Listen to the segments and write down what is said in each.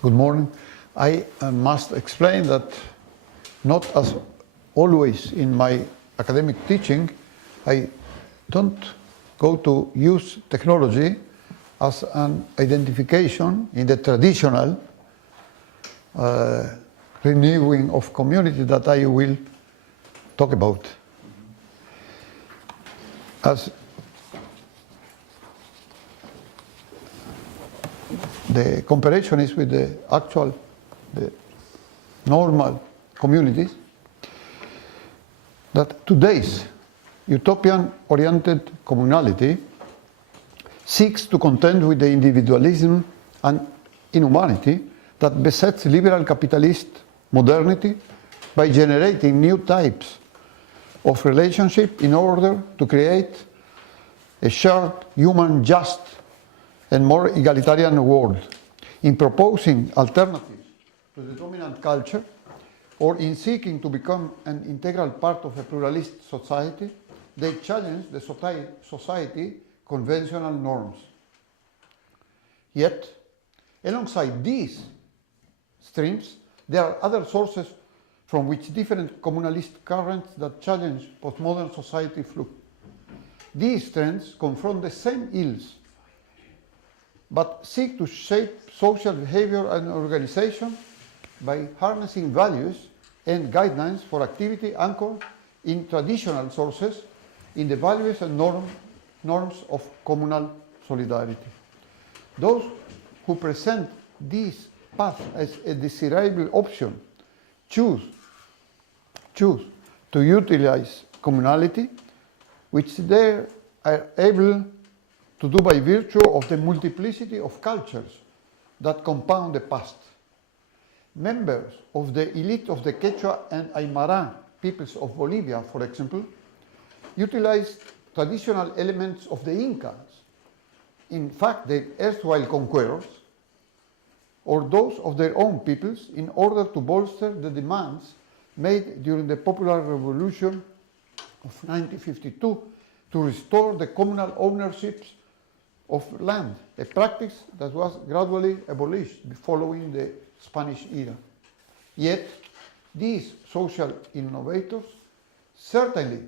Good morning. I must explain that not as always in my academic teaching, I don't go to use technology as an identification in the traditional renewing of community that I will talk about. As the comparison is with the normal communities, that today's utopian-oriented communality seeks to contend with the individualism and inhumanity that besets liberal capitalist modernity by generating new types of relationship in order to create a shared, human, just, and more egalitarian world. In proposing alternatives to the dominant culture, or in seeking to become an integral part of a pluralist society, they challenge the society conventional norms. Yet, alongside these streams, there are other sources from which different communalist currents that challenge postmodern society flow. These trends confront the same ills, but seek to shape social behavior and organization by harnessing values and guidelines for activity anchored in traditional sources, in the values and norms of communal solidarity. Those who present this path as a desirable option choose to utilize communality, which they are able to do by virtue of the multiplicity of cultures that compound the past. Members of the elite of the Quechua and Aymara peoples of Bolivia, for example, utilized traditional elements of the Incas, in fact the erstwhile conquerors, or those of their own peoples, in order to bolster the demands made during the Popular Revolution of 1952 to restore the communal ownerships of land, a practice that was gradually abolished following the Spanish era. Yet, these social innovators certainly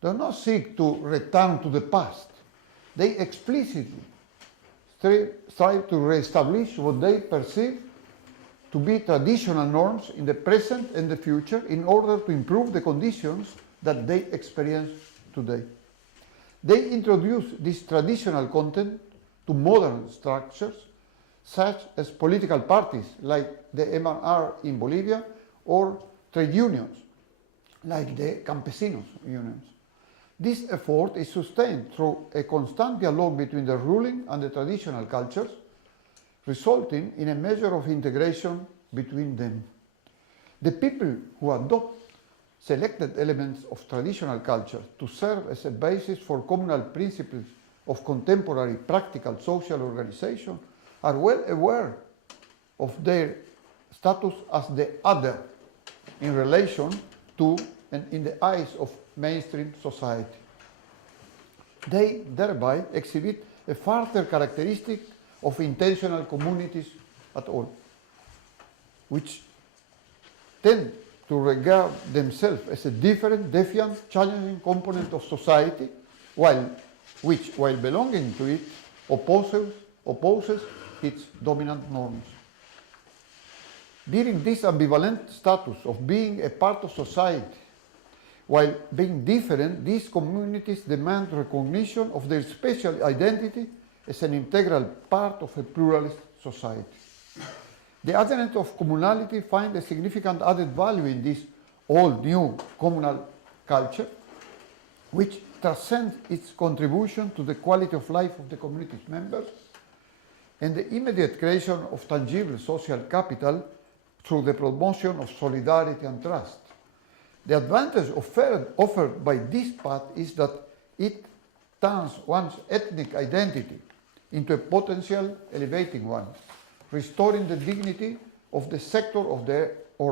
do not seek to return to the past. They explicitly strive to reestablish what they perceive to be traditional norms in the present and the future in order to improve the conditions that they experience today. They introduce this traditional content to modern structures, such as political parties like the MRR in Bolivia, or trade unions like the Campesinos unions. This effort is sustained through a constant dialogue between the ruling and the traditional cultures, resulting in a measure of integration between them. The people who adopt selected elements of traditional culture to serve as a basis for communal principles of contemporary practical social organization are well aware of their status as the other in relation to and in the eyes of mainstream society. They thereby exhibit a further characteristic of intentional communities at all, which tend to regard themselves as a different, defiant, challenging component of society, while belonging to it, opposes its dominant norms. Bearing this ambivalent status of being a part of society, while being different, these communities demand recognition of their special identity as an integral part of a pluralist society. The adherents of communality find a significant added value in this all-new communal culture, which transcends its contribution to the quality of life of the community's members and the immediate creation of tangible social capital through the promotion of solidarity and trust. The advantage offered by this path is that it turns one's ethnic identity into a potential elevating one, restoring the dignity of the sector or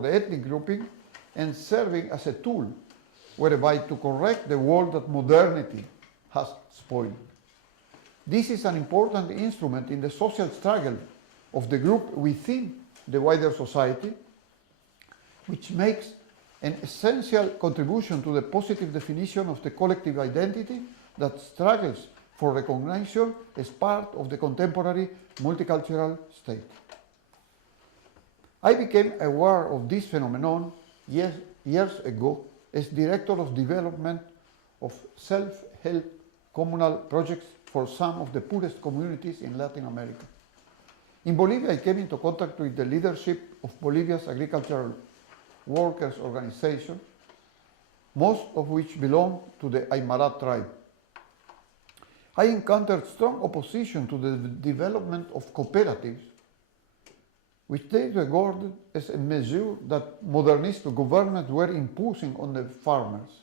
the ethnic grouping, and serving as a tool whereby to correct the world that modernity has spoiled. This is an important instrument in the social struggle of the group within the wider society, which makes an essential contribution to the positive definition of the collective identity that struggles for recognition as part of the contemporary multicultural state. I became aware of this phenomenon years ago as Director of Development of Self-Help Communal Projects for some of the poorest communities in Latin America. In Bolivia, I came into contact with the leadership of Bolivia's agricultural workers' organization, most of which belong to the Aymara tribe. I encountered strong opposition to the development of cooperatives, which they regarded as a measure that modernist governments were imposing on the farmers.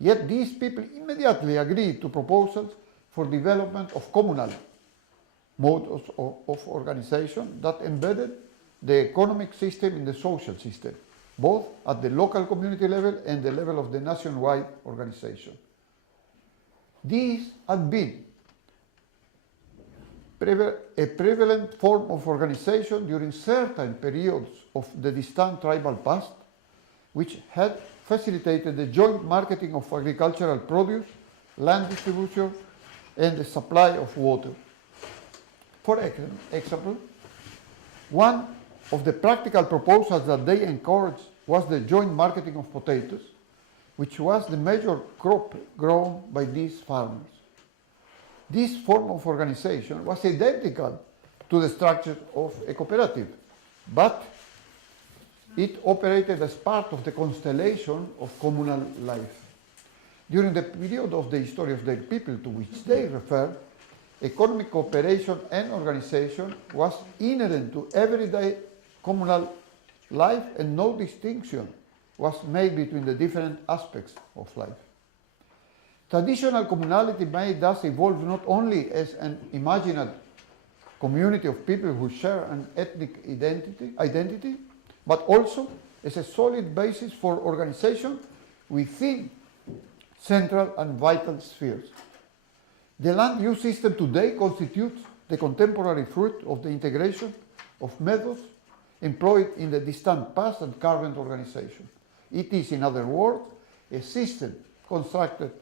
Yet these people immediately agreed to proposals for development of communal modes of organization that embedded the economic system in the social system, both at the local community level and the level of the nationwide organization. These had been a prevalent form of organization during certain periods of the distant tribal past, which had facilitated the joint marketing of agricultural produce, land distribution, and the supply of water. For example, one of the practical proposals that they encouraged was the joint marketing of potatoes, which was the major crop grown by these farmers. This form of organization was identical to the structure of a cooperative, but it operated as part of the constellation of communal life. During the period of the history of the people to which they refer, economic cooperation and organization was inherent to everyday communal life, and no distinction was made between the different aspects of life. Traditional communality may thus evolve not only as an imagined community of people who share an ethnic identity, but also as a solid basis for organization within central and vital spheres. The land use system today constitutes the contemporary fruit of the integration of methods employed in the distant past and current organization. It is, in other words, a system constructed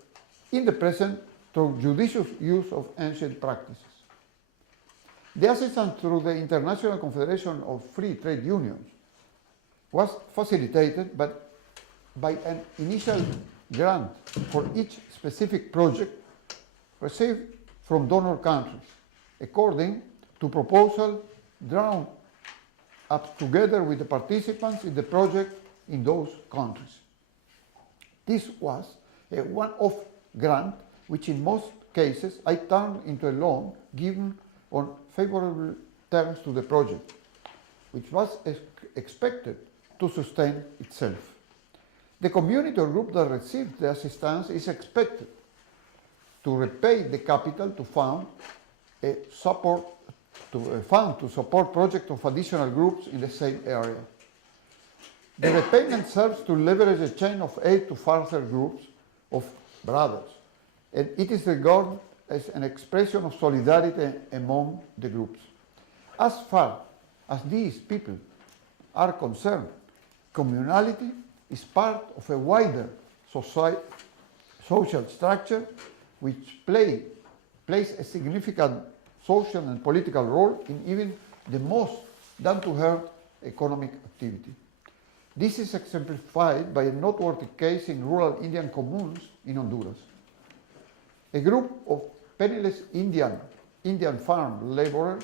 in the present through judicious use of ancient practices. The assistance through the International Confederation of Free Trade Unions was facilitated by an initial grant for each specific project received from donor countries, according to proposal drawn up together with the participants in the project in those countries. This was a one-off grant, which in most cases I turned into a loan given on favorable terms to the project, which was expected to sustain itself. The community or group that received the assistance is expected to repay the capital to fund a fund to support projects of additional groups in the same area. The repayment serves to leverage a chain of aid to further groups of brothers, and it is regarded as an expression of solidarity among the groups. As far as these people are concerned, communality is part of a wider social structure which plays a significant social and political role in even the most down-to-earth economic activity. This is exemplified by a noteworthy case in rural Indian communes in Honduras. A group of penniless Indian farm laborers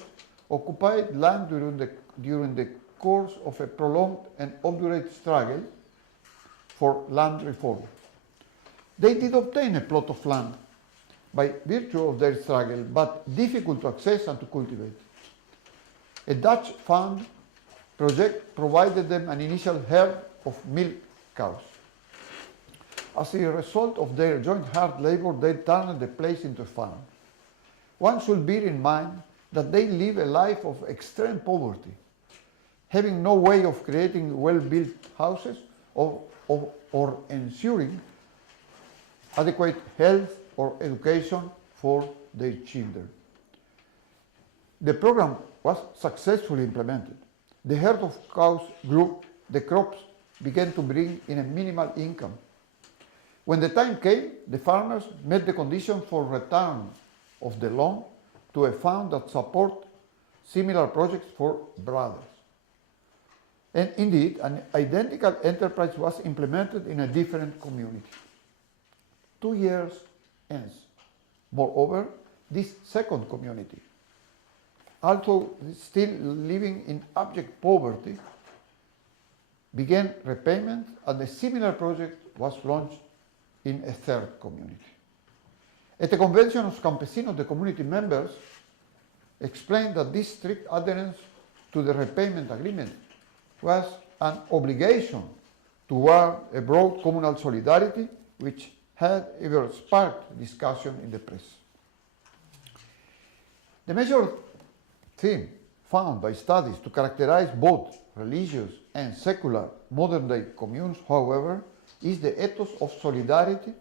occupied land during the course of a prolonged and obdurate struggle for land reform. They did obtain a plot of land by virtue of their struggle, but difficult to access and to cultivate. A Dutch fund project provided them an initial herd of milk cows. As a result of their joint hard labor, they turned the place into a farm. One should bear in mind that they live a life of extreme poverty, having no way of creating well-built houses or ensuring adequate health or education for their children. The program was successfully implemented. The herd of cows grew, the crops began to bring in a minimal income. When the time came, the farmers met the conditions for return of the loan to a fund that support similar projects for brothers. And indeed, an identical enterprise was implemented in a different community. 2 years hence. Moreover, this second community, although still living in abject poverty, began repayment, and a similar project was launched in a third community. At the convention of campesinos, the community members explained that this strict adherence to the repayment agreement was an obligation toward a broad communal solidarity which had ever sparked discussion in the press. The major theme found by studies to characterize both religious and secular modern-day communes, however, is the ethos of solidarity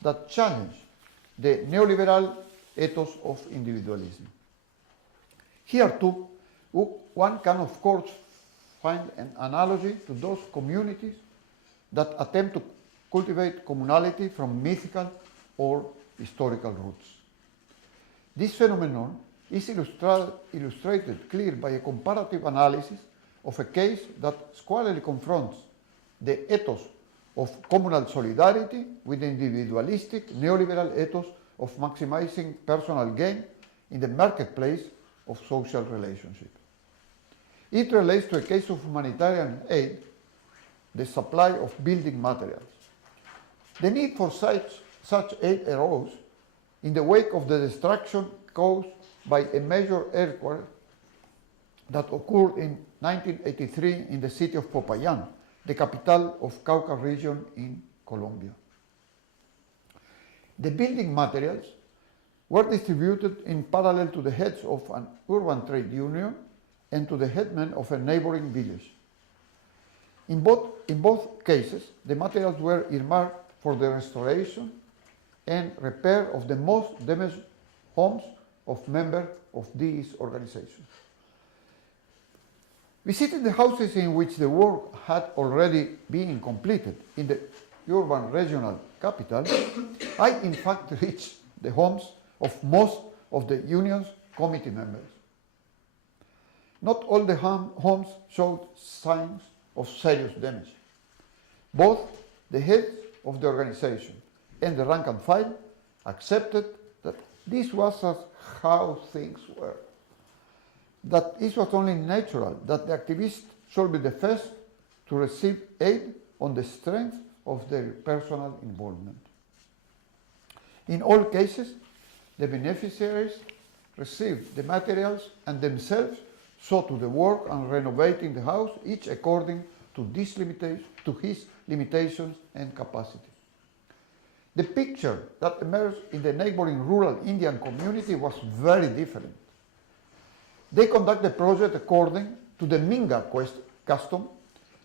that challenged the neoliberal ethos of individualism. Here too, one can of course find an analogy to those communities that attempt to cultivate communality from mythical or historical roots. This phenomenon is illustrated clear by a comparative analysis of a case that squarely confronts the ethos of communal solidarity with the individualistic neoliberal ethos of maximizing personal gain in the marketplace of social relationship. It relates to a case of humanitarian aid, the supply of building materials. The need for such aid arose in the wake of the destruction caused by a major earthquake that occurred in 1983 in the city of Popayán, the capital of Cauca region in Colombia. The building materials were distributed in parallel to the heads of an urban trade union and to the headmen of a neighboring village. In both cases, the materials were earmarked for the restoration and repair of the most damaged homes of members of these organizations. Visiting the houses in which the work had already been completed in the urban regional capital, I in fact reached the homes of most of the union's committee members. Not all the homes showed signs of serious damage. Both the heads of the organization and the rank and file accepted that this was how things were, that it was only natural that the activists should be the first to receive aid on the strength of their personal involvement. In all cases, the beneficiaries received the materials and themselves saw to the work and renovating the house, each according to his limitations and capacity. The picture that emerged in the neighboring rural Indian community was very different. They conduct the project according to the Minga custom,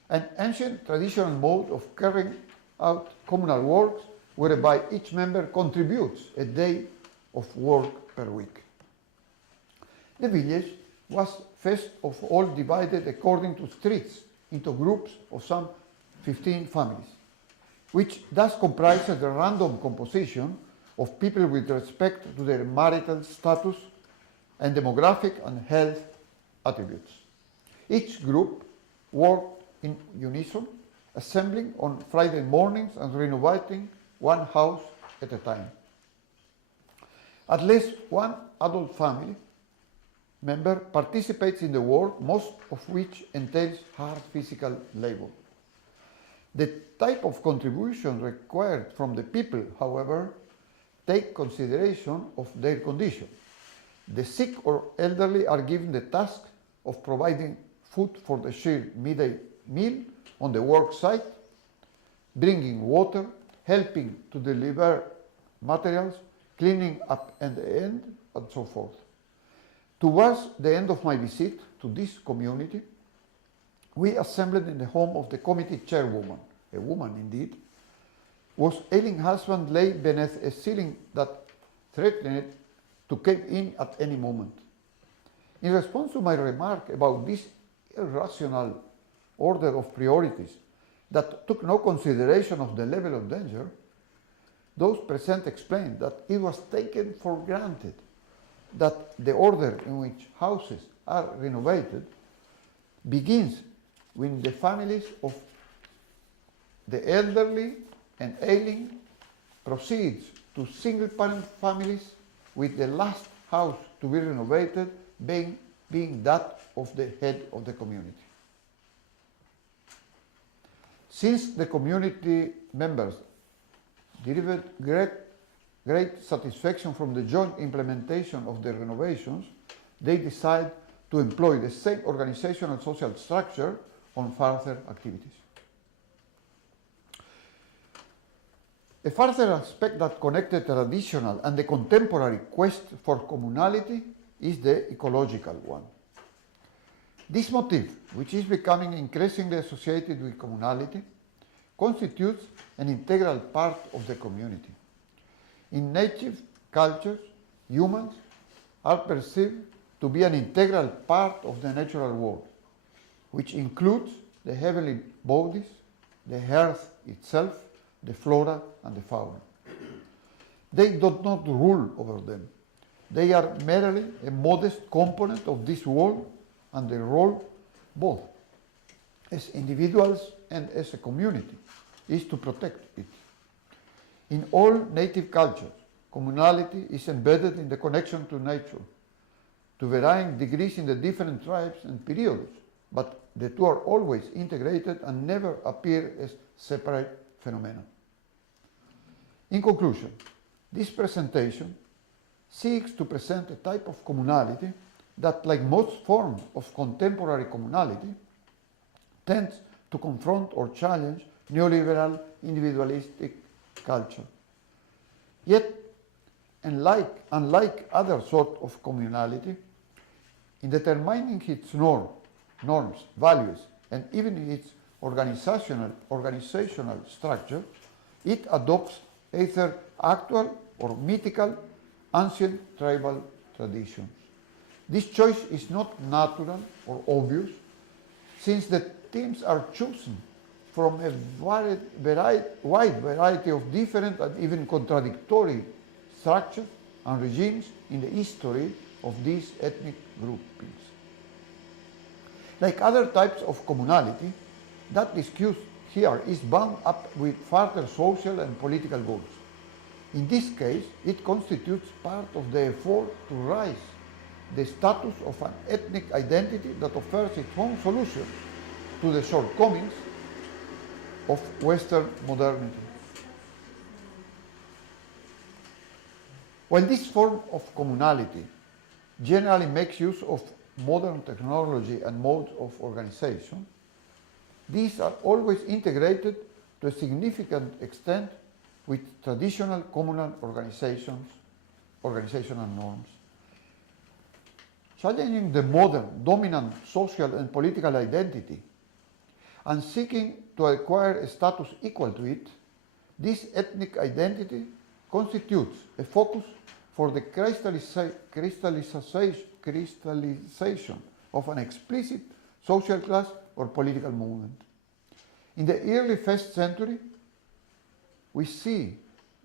an ancient traditional mode of carrying out communal works whereby each member contributes a day of work per week. The village was first of all divided according to streets into groups of some 15 families, which thus comprises the random composition of people with respect to their marital status and demographic and health attributes. Each group worked in unison, assembling on Friday mornings and renovating one house at a time. At least one adult family member participates in the work, most of which entails hard physical labor. The type of contribution required from the people, however, take consideration of their condition. The sick or elderly are given the task of providing food for the shared midday meal on the work site, bringing water, helping to deliver materials, cleaning up at the end, and so forth. Towards the end of my visit to this community, we assembled in the home of the committee chairwoman, a woman indeed, whose ailing husband lay beneath a ceiling that threatened to cave in at any moment. In response to my remark about this irrational order of priorities that took no consideration of the level of danger, those present explained that it was taken for granted that the order in which houses are renovated begins when the families of the elderly and ailing proceeds to single-parent families, with the last house to be renovated being that of the head of the community. Since the community members derived great satisfaction from the joint implementation of the renovations, they decide to employ the same organizational and social structure on further activities. A further aspect that connected the traditional and the contemporary quest for communality is the ecological one. This motif, which is becoming increasingly associated with communality, constitutes an integral part of the community. In native cultures, humans are perceived to be an integral part of the natural world, which includes the heavenly bodies, the earth itself, the flora and the fauna. They do not rule over them. They are merely a modest component of this world, and their role, both as individuals and as a community, is to protect it. In all native cultures, communality is embedded in the connection to nature, to varying degrees in the different tribes and periods, but the two are always integrated and never appear as separate phenomena. In conclusion, this presentation seeks to present a type of communality that, like most forms of contemporary communality, tends to confront or challenge neoliberal individualistic culture. Yet, unlike other sorts of communality, in determining its norms, values, and even its organizational structure, it adopts either actual or mythical ancient tribal traditions. This choice is not natural or obvious, since the themes are chosen from a wide variety of different and even contradictory structures and regimes in the history of these ethnic groupings. Like other types of communality, that discourse here is bound up with further social and political goals. In this case, it constitutes part of the effort to raise the status of an ethnic identity that offers its own solution to the shortcomings of Western modernity. While this form of communality generally makes use of modern technology and modes of organization, these are always integrated to a significant extent with traditional communal organizational norms. Challenging the modern, dominant social and political identity and seeking to acquire a status equal to it, this ethnic identity constitutes a focus for the crystallization of an explicit social class or political movement. In the early first century, we see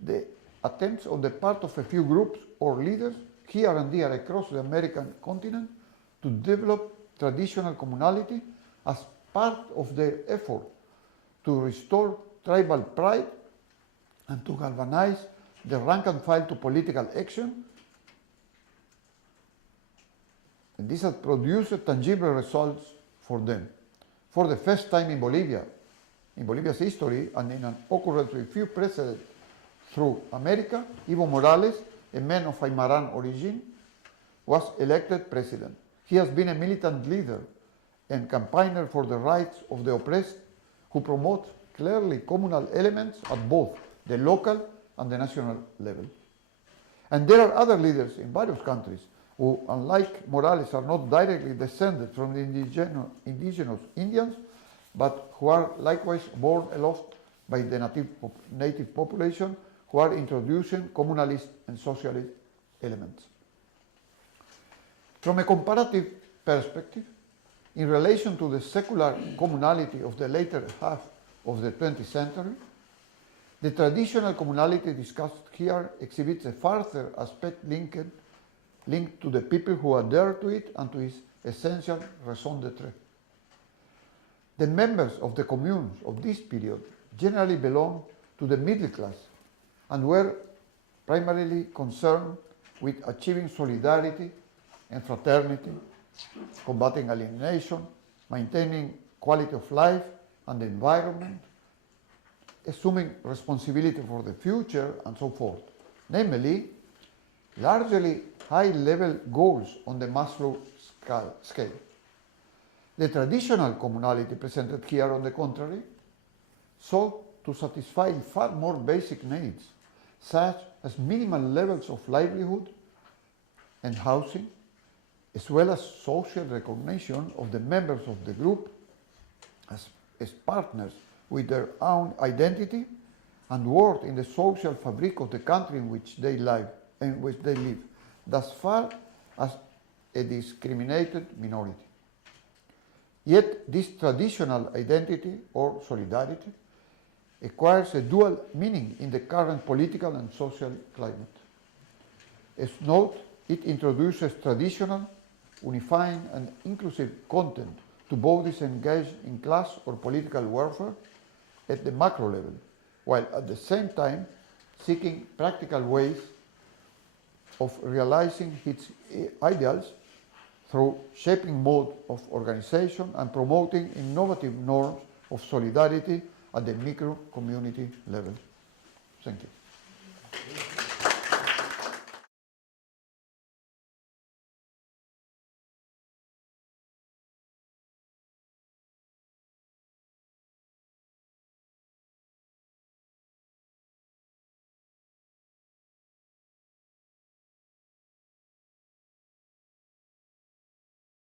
the attempts on the part of a few groups or leaders here and there across the American continent to develop traditional communality as part of their effort to restore tribal pride and to galvanize the rank and file to political action. And this has produced tangible results for them. For the first time in Bolivia's history, and in an occurrence with few precedents through America, Evo Morales, a man of Aymaran origin, was elected president. He has been a militant leader and campaigner for the rights of the oppressed, who promotes clearly communal elements at both the local and the national level. And there are other leaders in various countries who, unlike Morales, are not directly descended from the indigenous Indians, but who are likewise born aloft by the native population, who are introducing communalist and socialist elements. From a comparative perspective, in relation to the secular communality of the later half of the 20th century, the traditional communality discussed here exhibits a further aspect linked to the people who adhere to it and to its essential raison d'etre. The members of the communes of this period generally belonged to the middle class and were primarily concerned with achieving solidarity and fraternity, combating alienation, maintaining quality of life and the environment, assuming responsibility for the future, and so forth. Namely, largely high-level goals on the Maslow scale. The traditional communality presented here, on the contrary, sought to satisfy far more basic needs, such as minimal levels of livelihood and housing, as well as social recognition of the members of the group as partners with their own identity and work in the social fabric of the country in which they live, thus far as a discriminated minority. Yet this traditional identity or solidarity acquires a dual meaning in the current political and social climate. As note, it introduces traditional, unifying and inclusive content to both disengage in class or political warfare at the macro level, while at the same time seeking practical ways of realizing its ideals through shaping mode of organization and promoting innovative norms of solidarity at the micro community level. Thank you.